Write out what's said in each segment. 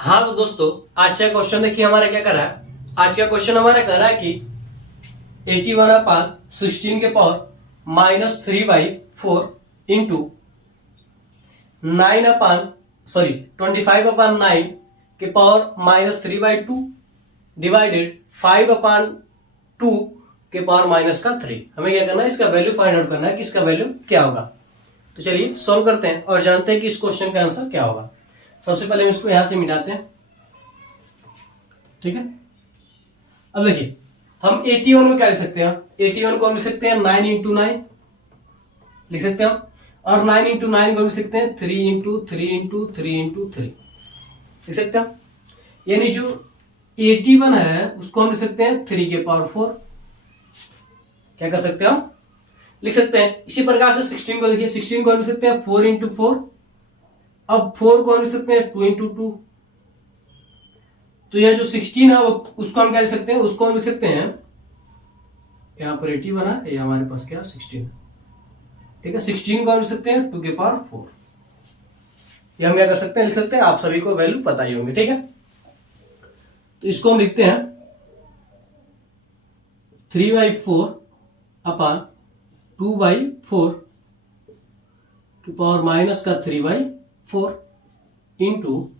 हाँ तो दोस्तों, आज का क्वेश्चन देखिए हमारा क्या कर रहा है। आज का क्वेश्चन हमारा कर रहा है कि 81/16 के पावर -3/4 इंटू 25/9 के पावर -3/2 डिवाइडेड 5/2 के पावर -3। हमें क्या करना है, इसका वैल्यू फाइंड आउट करना है कि इसका वैल्यू क्या होगा। तो चलिए सॉल्व करते हैं और जानते हैं कि इस क्वेश्चन का आंसर क्या होगा। सबसे पहले हम इसको यहां से मिटाते हैं, ठीक है। अब देखिए हम 81 में क्या लिख सकते हैं, 81 को हम लिख सकते हैं 9 इंटू 9 लिख सकते हैं हम, और 9 इंटू 9 को लिख सकते हैं 3 इंटू 3 इंटू 3 इंटू 3 लिख सकते हैं। यानी जो 81 है उसको हम लिख सकते हैं 3 के पावर 4। क्या कर सकते हैं हम, लिख सकते हैं। इसी प्रकार से 16 को देखिए, 16 को हम लिख सकते हैं 4 इंटू 4। अब 4 को हम लिख सकते हैं 2 इंटू 2। तो यह जो 16 है उसको हम क्या लिख सकते हैं, उसको हम लिख सकते हैं, यहां पर 81 है, ये हमारे पास क्या 16, ठीक है। 16 को हम लिख सकते हैं 2 के पावर 4। ये हम क्या कर सकते हैं, लिख सकते हैं। आप सभी को वैल्यू पता ही होंगे, ठीक है। तो इसको हम लिखते हैं 3/4 अपॉन 2/4 की पावर -3/4 इंटू,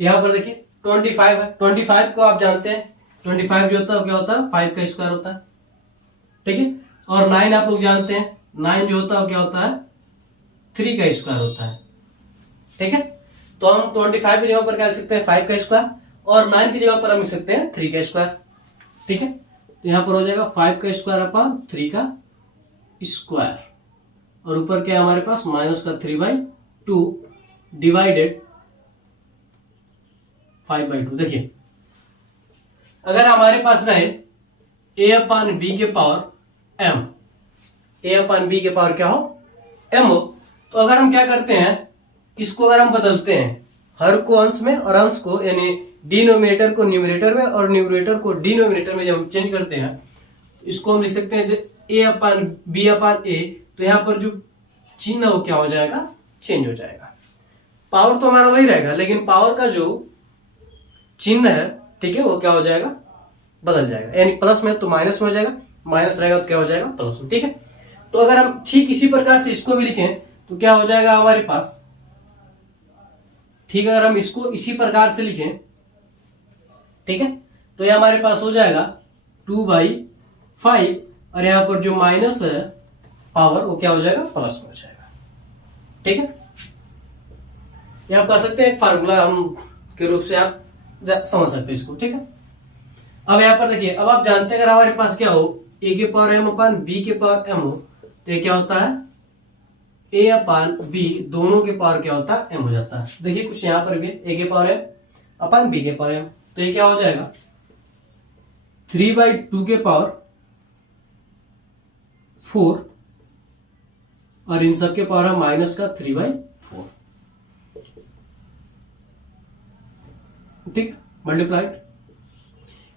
यहां पर देखिए 25 है। 25 को आप जानते हैं, 25 जो होता है क्या होता है, 5 का स्क्वायर होता है, ठीक है। और 9 आप लोग जानते हैं, 9 जो होता है क्या होता है, 3 का स्क्वायर होता है, ठीक है। तो हम 25 की जगह पर क्या लिख सकते हैं, 5 का स्क्वायर, और 9 की जगह पर हम लिख सकते हैं 3 का स्क्वायर, ठीक है। तो यहां पर हो जाएगा 5 का स्क्वायर अपॉन 3 का स्क्वायर, और ऊपर क्या है हमारे पास -3/2 डिवाइडेड 5/2। देखिए अगर हमारे पास रहे a अपॉन बी के power m, a upon B के पावर क्या हो, m हो, तो अगर हम क्या करते हैं, इसको अगर हम बदलते हैं हर को अंश में और अंश को, यानी डिनोमिनेटर को न्यूमरेटर में और न्यूमरेटर को डिनोमिनेटर में जब हम चेंज करते हैं तो इसको हम लिख सकते हैं a upon B upon a। तो यहां पर जो चिन्ह वो क्या हो जाएगा, चेंज हो जाएगा। पावर तो हमारा वही रहेगा, लेकिन पावर का जो चिन्ह है, ठीक है, वो क्या हो जाएगा, बदल जाएगा। यानी प्लस में तो माइनस में हो जाएगा, माइनस रहेगा तो क्या हो जाएगा, प्लस में, ठीक है। तो अगर हम ठीक इसी प्रकार से इसको भी लिखें तो क्या हो जाएगा हमारे पास, ठीक है। अगर हम इसको इसी प्रकार से लिखें, ठीक है, तो ये हमारे पास हो जाएगा 2/5, और यहां पर जो माइनस है पावर वो क्या हो जाएगा, प्लस में हो जाएगा, ठीक है। ये आप कह सकते हैं एक फार्मूला हम के रूप से आप समझ सकते हैं इसको, ठीक है। अब यहां पर देखिए, अब आप जानते हैं अगर हमारे पास क्या हो, a के पावर m अपॉन b के पावर m हो, तो ये क्या होता है, a अपॉन b दोनों के पावर क्या होता है, m हो जाता है। देखिए कुछ यहां पर भी a के पावर m अपॉन b के पावर m, तो ये क्या हो जाएगा 3/2 के पावर 4, और इन सब के पावर है -3/4, ठीक है, मल्टीप्लाइड।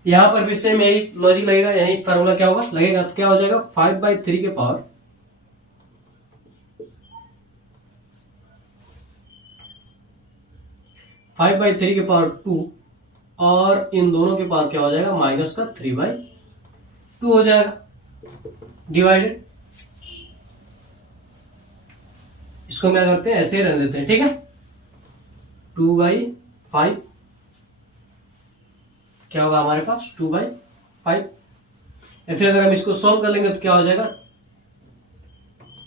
यहां पर भी सेम यही लॉजिक लगेगा, यही फार्मूला क्या होगा लगेगा, तो क्या हो जाएगा 5/3 के पावर 5/3 के पावर 2, और इन दोनों के पावर क्या हो जाएगा, -3/2 हो जाएगा डिवाइडेड। इसको क्या करते हैं, ऐसे रहने देते हैं, ठीक है। 2/5 क्या होगा हमारे पास, 2/5, या फिर अगर हम इसको सॉल्व कर लेंगे तो क्या हो जाएगा,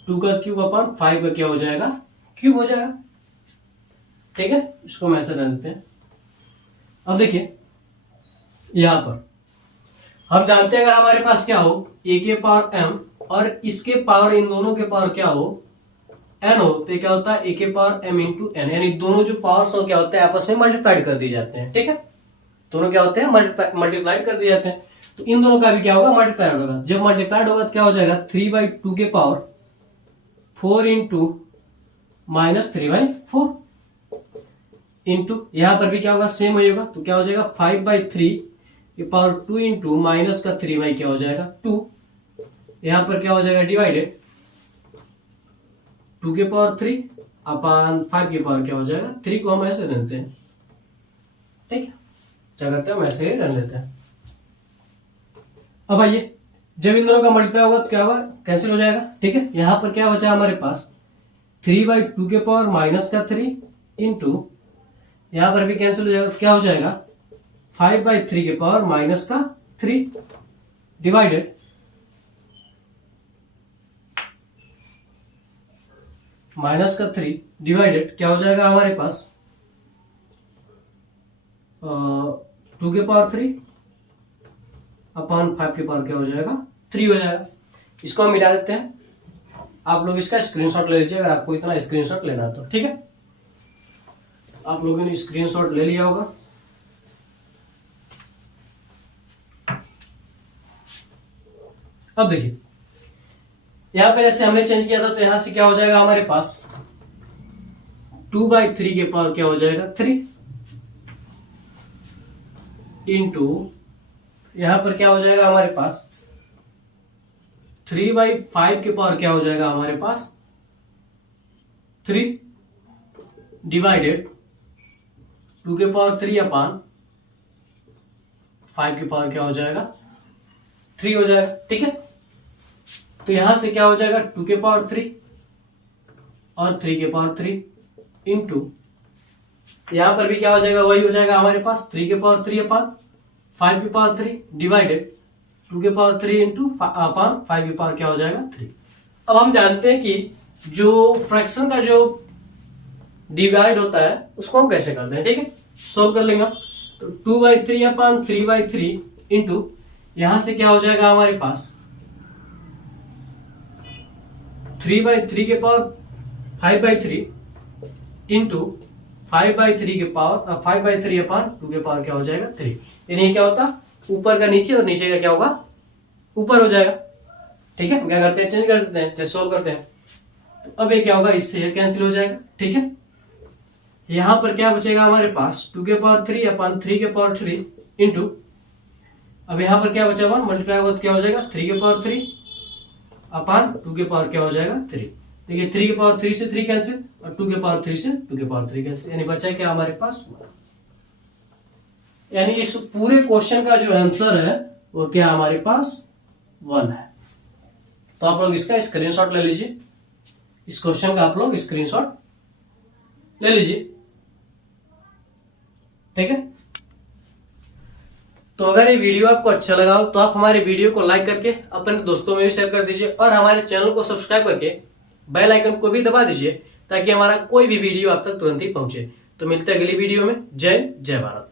2 का क्यूब अपॉन 5 का क्या हो जाएगा, क्यूब हो जाएगा, ठीक है। इसको हम ऐसे रहने देते हैं। अब देखिए यहां पर हम जानते हैं अगर हमारे पास क्या हो, a के पावर m और इसके पावर इन दोनों के पावर क्या हो, n हो, तो क्या होता है a के पावर m इंटू n, यानी दोनों जो पावर्स हो क्या होते हैं, आपस में मल्टीप्लाइड कर दिए जाते हैं, ठीक है। दोनों क्या होते हैं, मल्टीप्लाइड कर दिए जाते हैं। तो इन दोनों का भी क्या होगा, मल्टीप्लाइड होगा। जब मल्टीप्लाइड होगा तो क्या हो जाएगा, 3/2 के पावर 4 इंटू -3/4 इंटू, यहां पर भी क्या होगा, सेम होगा, तो क्या हो जाएगा 5/3 के पावर 2 इंटू -3 क्या हो जाएगा 2, यहां पर क्या हो जाएगा डिवाइडेड 2 के पावर 3 अपॉन 5 के पावर क्या हो जाएगा 3, को हम ऐसे लेते हैं, ठीक है, क्या करते हैं हम ऐसे ही रन देते हैं। अब आइए, जब इन दोनों का मल्टीप्लाई होगा तो क्या होगा, कैंसिल हो जाएगा। ठीक है, यहां पर क्या बचा हमारे पास 3/2 के पावर -3 इंटू, यहां पर भी कैंसिल हो जाएगा, क्या हो जाएगा 5/3 के पावर -3 डिवाइडेड -3 डिवाइडेड क्या हो जाएगा हमारे पास 2 के पावर 3 अपॉन 5 के पावर क्या हो जाएगा 3 हो जाएगा। इसको हम मिटा देते हैं। आप लोग इसका स्क्रीनशॉट ले लीजिए अगर आपको इतना स्क्रीनशॉट लेना है तो। ठीक है, आप लोगों ने स्क्रीनशॉट ले लिया होगा। अब देखिए, यहां पर ऐसे हमने चेंज किया था तो यहां से क्या हो जाएगा हमारे पास 2/3 के पावर क्या हो जाएगा 3 इंटू, यहां पर क्या हो जाएगा हमारे पास 3/5 के पावर क्या हो जाएगा हमारे पास 3 डिवाइडेड 2 के पावर 3 अपॉन 5 के पावर क्या हो जाएगा 3 हो जाएगा। ठीक है, तो यहां से क्या हो जाएगा 2 के पावर 3 और 3 के पावर 3 इंटू, यहां पर भी क्या हो जाएगा वही हो जाएगा हमारे पास 3 के पावर 3 अपॉन 5 के पावर 3 डिवाइडेड 2 के पावर 3 इंटू अपॉन 5 के पावर क्या हो जाएगा 3। अब हम जानते हैं कि जो फ्रैक्शन का जो डिवाइड होता है उसको हम कैसे करते हैं। ठीक है, सोल्व कर लेंगे हम। तो 2/3 अपॉन 3/3 इंटू, यहां से क्या हो जाएगा हमारे पास 3/3 के पावर 5/3 इंटू 5/3 के पावर 5/3 अपॉन 2 के पावर क्या हो जाएगा 3। यानी क्या होता ऊपर का नीचे और नीचे का क्या होगा ऊपर हो जाएगा। ठीक है, क्या करते हैं चेंज कर देते हैं, सोल्व करते हैं। तो अब ये क्या होगा, इससे ये कैंसिल हो जाएगा। ठीक है, यहां पर क्या बचेगा हमारे पास 2 के पावर 3 अपॉन 3 के पावर 3 इंटू, अब यहां पर क्या बचा हुआ मल्टीप्लाई होगा तो क्या हो जाएगा 3 के पावर 3 अपॉन 2 के पावर क्या हो जाएगा 3। देखिए 3 के पावर 3 से 3 कैंसिल और 2 के पावर 3 से 2 के पावर 3 कैंसिल, यानी बचा क्या हमारे पास, यानी इस पूरे क्वेश्चन का जो आंसर है वो क्या हमारे पास 1 है। तो आप लोग इसका स्क्रीनशॉट ले लीजिए, इस क्वेश्चन का आप लोग स्क्रीनशॉट ले लीजिए। ठीक है, तो अगर ये वीडियो आपको अच्छा लगा हो तो आप हमारे वीडियो को लाइक करके अपने दोस्तों में भी शेयर कर दीजिए और हमारे चैनल को सब्सक्राइब करके बेल आइकन को भी दबा दीजिए ताकि हमारा कोई भी वीडियो आप तक तुरंत ही पहुंचे। तो मिलते हैं अगली वीडियो में। जय भारत।